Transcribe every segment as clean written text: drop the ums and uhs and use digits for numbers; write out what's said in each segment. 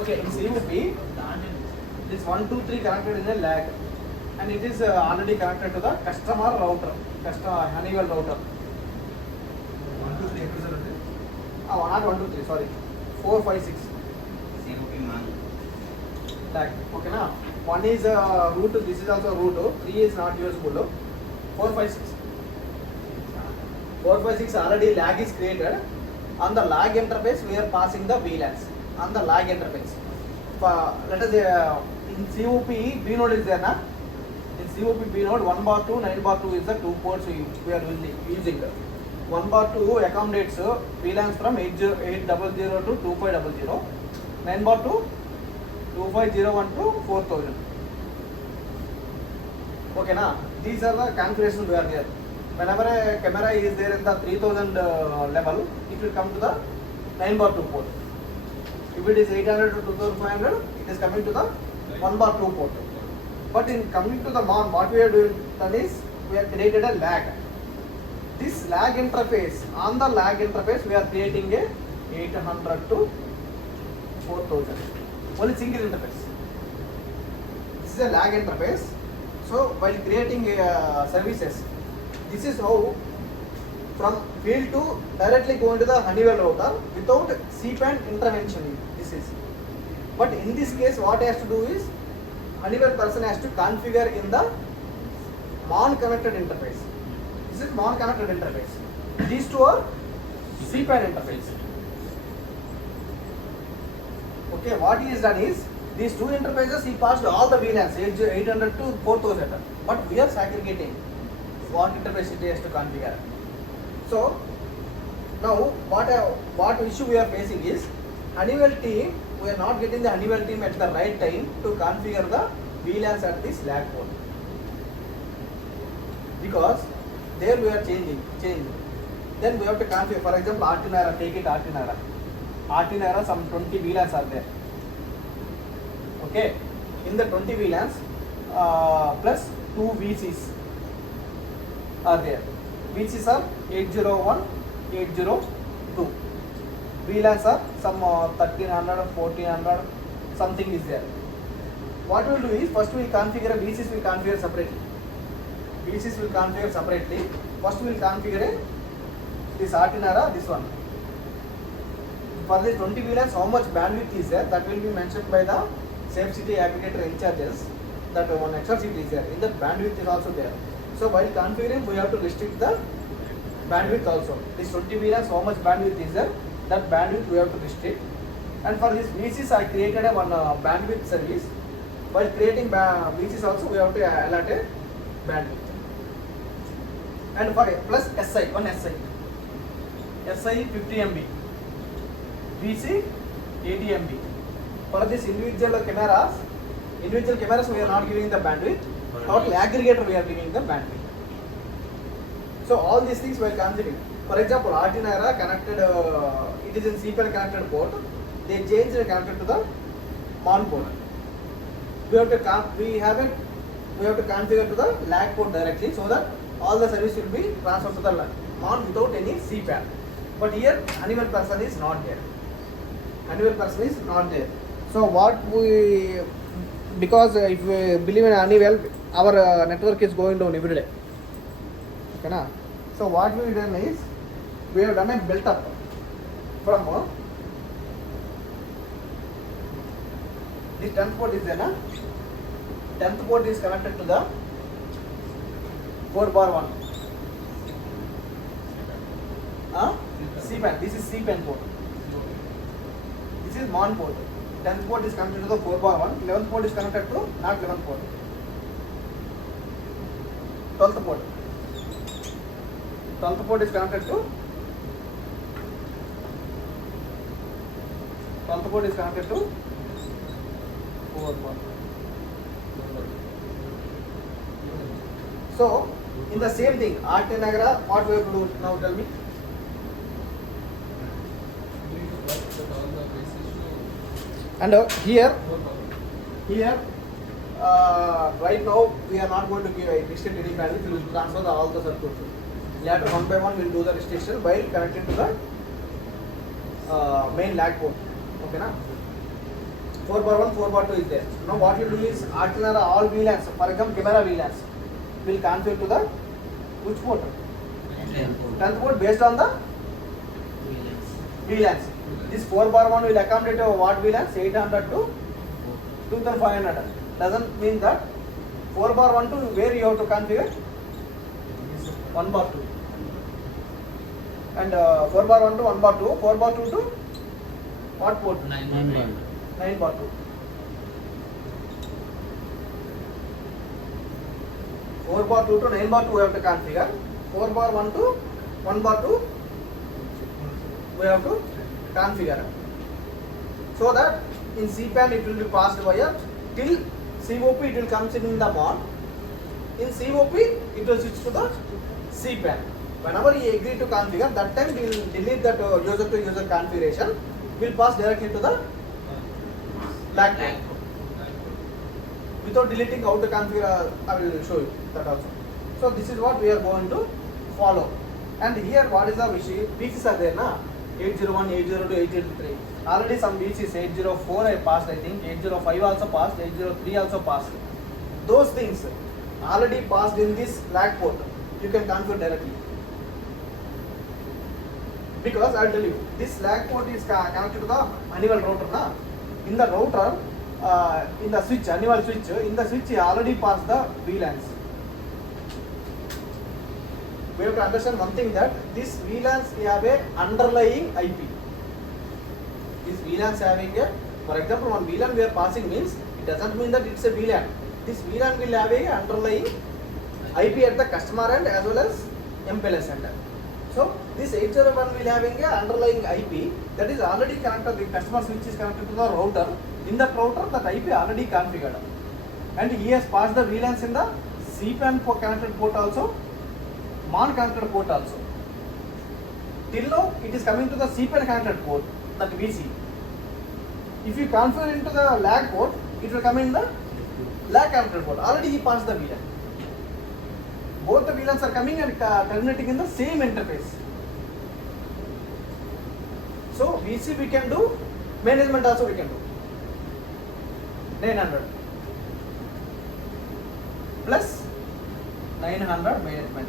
Okay, in COP, this 1, 2, 3 connected in a lag, and it is already connected to the customer router, customer Honeywell router. 1, 2, 3 episode. Oh, not 1, 2, 3, sorry. 4, 5, 6. COP man. Lag. Okay, na? 1 is root, this is also root, 3 is not usable. 4, 5, 6. 4, 5, 6 already lag is created. On the lag interface, we are passing the VLANs. On the lag interface. Let us in COP, B node is there, na? In COP B node, 1 bar 2, 9 bar 2 is the 2 ports we are using. 1 bar 2 accommodates VLANs from 800 to 2500. 9 bar 2, 2501 to 4000. Okay, na? These are the configurations we are there. Whenever a camera is there in the 3000 level, it will come to the 9 bar 2 port. If it is 800 to 2500, it is coming to the 1 bar 2 port. But in coming to the MON, what we are doing done is we have created a lag. This lag interface, on the lag interface, we are creating a 800 to 4000. Only single interface. This is a lag interface. So while creating services, this is how from field to directly go into the Honeywell router without CPAN intervention. This is. But in this case, what he has to do is Honeywell person has to configure in the MON connected interface. This is MON connected interface. These two are CPAN interface. Okay, what he has done is these two interfaces he passed all the VLANs 800 to 4000. But we are segregating what interface it has to configure. So now what issue we are facing is Honeywell team, we are not getting the Honeywell team at the right time to configure the VLANs at this lag port. Because there we are changing. Then we have to configure, for example, RTNARA, take it RTNARA. RTNARA, some 20 VLANs are there. Okay, in the 20 VLANs plus 2 VCs are there. VCs are 801, 802. VLANs are some 1300, 1400, something is there. What we will do is first we will configure VCs, will configure separately. VCs will configure separately. First we will configure this RTNARA, this one. For this 20 VLANs, how much bandwidth is there? That will be mentioned by the Safe City aggregator in charges. That one extra sheet is there. In that bandwidth is also there. So while configuring, we have to restrict the bandwidth also. This 20 VLANs, how much bandwidth is there? That bandwidth we have to restrict. And for this VCs, I created a one bandwidth service. While creating VCs also, we have to allot a bandwidth. And for plus SI, one SI. SI 50 MB. VC 80 MB. For this individual cameras, we are not giving the bandwidth. Total aggregator we are giving the bandwidth. So all these things we are configuring. For example, RTNARA connected, it is in CPAN connected port. They changed and connected to the MON port. We have to configure to the lag port directly so that all the service will be transferred to the MON without any CPAN. But here Honeywell person is not there. So what we, because if we believe in Honeywell, our network is going down every day. Okay, na? So what we done is, we have done a built up from this 10th port is there, na? 10th port is connected to the 4 bar 1. CPAN, this is CPAN port. This is MON port. 10th port is connected to the 4 bar 1. 11th port is connected to not 11th port. 12th port. 12th port is connected to 4 bar. So in the same thing, RTNARA, what we have to do now? Tell me. And here right now we are not going to give a restrict any bandwidth. We will transfer all the circuits. Later one by one we will do the restriction while connecting to the main lag port. Okay, na? 4/1, 4/2 is there. Now what you do is Artinara all VLANs, for example camera VLANs, will configure to the which port? 10th port based on the VLANs. This 4/1 will accommodate what VLANs? 800 to 2500. Doesn't mean that 4/1 to where you have to configure 1/2. And 4/1 to 1/2, 4/2 to what port? 9/2. 4/2 to 9/2 we have to configure. 4/1 to 1/2 we have to configure. So that in CPAN it will be passed via till COP it will comes in the mod. In COP it will switch to the CPAN. Whenever you agree to configure, that time we will delete that user to user configuration. Will pass directly to the LAC port. Without deleting how to configure, I will show you that also. So this is what we are going to follow. And here what is the issue? PCs are there na? 801, 802, 803. Already some PCs 804 I passed, I think 805 also passed, 803 also passed. Those things already passed in this LAC port. You can configure directly. Because I will tell you, this LAC port is connected to the annual router na? In the router, in the switch, annual switch, in the switch already passed the VLANs. We have to understand one thing, that this VLANs have a underlying IP. This VLANs having a, for example, one VLAN we are passing means, it doesn't mean that it's a VLAN. This VLAN will have a underlying IP at the customer end as well as MPLS end. So this 801 will having a underlying IP that is already connected. The customer switch is connected to the router. In that router, that IP already configured, and he has passed the VLANs in the CPAN connected port also, MON connected port also. Till now, it is coming to the CPAN connected port, that VC. If you configure into the LAC port, it will come in the LAC connected port. Already he passed the VLAN. Both the VLANs are coming and terminating in the same interface. So VC we can do, management also we can do. 900 plus 900 management.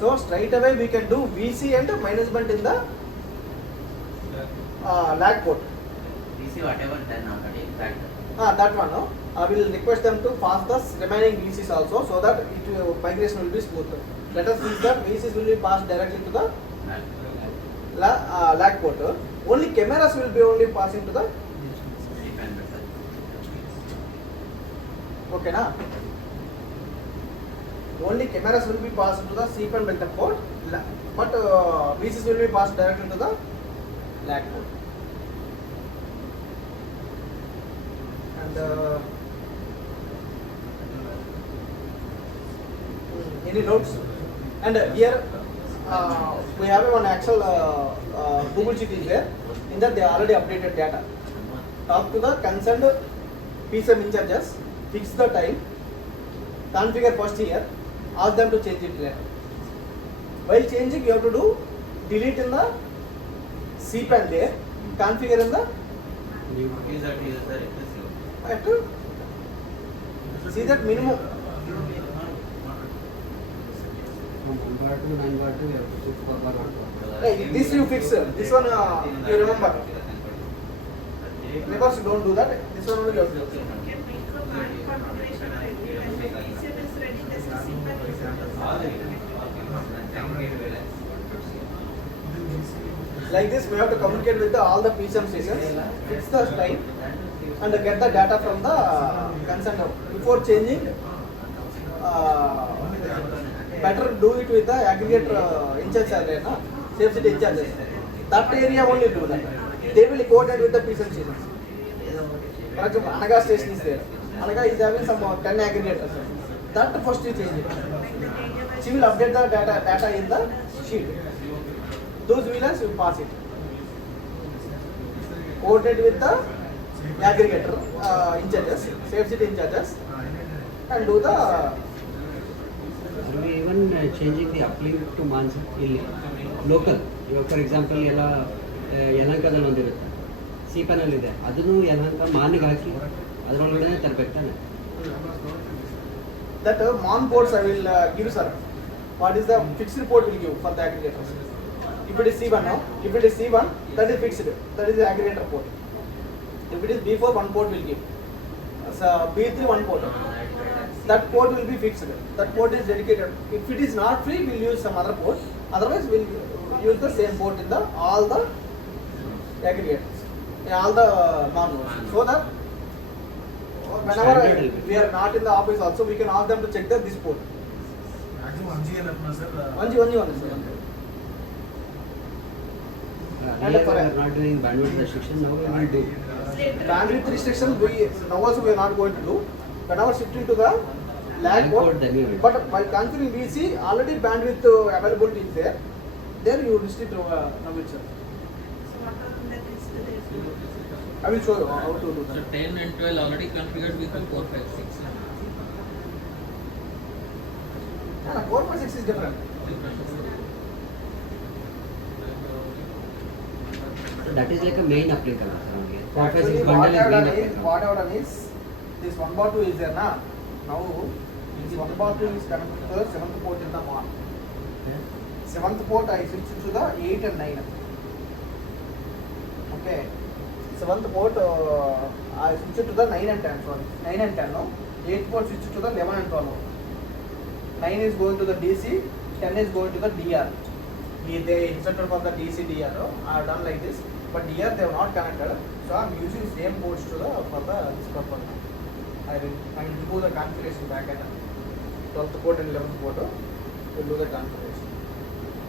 So straight away we can do VC and management in the LAC port. VC whatever done already, that one. No? I will request them to pass the remaining VCs also, so that migration will be smooth. Let us see that VCs will be passed directly to the LAC port. Only cameras will be only passing to the. Okay, na? Only cameras will be passed to the CPAN built-up port, but VCs will be passed directly to the LAC port. And any notes? And here we have one actual Google Sheet is there. In that they already updated data. Talk to the concerned PSM in charges, fix the time, configure first here, ask them to change it later. While changing, you have to do delete in the CPAN there, configure in the. I have to see that minimum. From 1/2 to 9/2 you have to switch for 1/2. Hey, this you fix. This one you remember. Neighbors don't do that. This one only you have to do. Like this, we have to communicate with all the PSM stations, fix the time, and get the data from the concerned. Before changing, better do it with the aggregator in charge are there, na? Safe city in charge. That area only do that. They will coordinate with the PSM stations. For example, Anaga station is there. Anaga is having some 10 aggregators. That first you change it. She will update the data in the sheet. Those VLANs will pass it. Coordinate with the aggregator in charges, safe city in charges, and do the. Are we even changing the uplink to local? For example, Yelankada ondirutte. C panel ಇದೆ ಅದನ್ನು ಏನಂತ ಮಾನಿಗೆ ಹಾಕಿ ಅದರೊಳಗಡೆ ತರಬೇಕು ತಾನೆ. That MON ports I will give, sir. What is the fixed port will give for the aggregators? If it is C1 now, if it is C1, that is fixed. That is the aggregator port. If it is B4, one port will give. So B3, one port. That port will be fixed. That port is dedicated. If it is not free, we'll use some other port. Otherwise, we'll use the same port in the all the aggregators, all the MON nodes. So that whenever Standard. we are not in the office also, we can ask them to check this port. Maximum 1G LF, sir. 1G, sir. Here we are not doing bandwidth restriction, now we will do. Bandwidth restriction, now also we are not going to do. Whenever shifting to the LAN LAN port, port, then you will. but while configuring VC, already bandwidth availability is there. There you restrict now itself. I will show you how to do So that. 10 and 12 already configured with the 4, 5, 6. Yeah, 4.6 is different. So that is like a main applicable. Actually, Bundle what I is have main done is, applicable. this 1/2 is there na. Now this 1/2 is connected to the 7th port in the MON. 7th port I switch to the 8 and 9. Okay. 7th port I switch to the 9 and 10. Sorry, 9 and 10 no. 8th port switch to the 11 and 12. 9 is going to the DC, 10 is going to the DR. They inserted for the DC DR. No? I have done like this, but DR they have not connected. So I am using same ports to the for the this purpose. I will remove the configuration back at 12th port and 11th port. We'll do the configuration.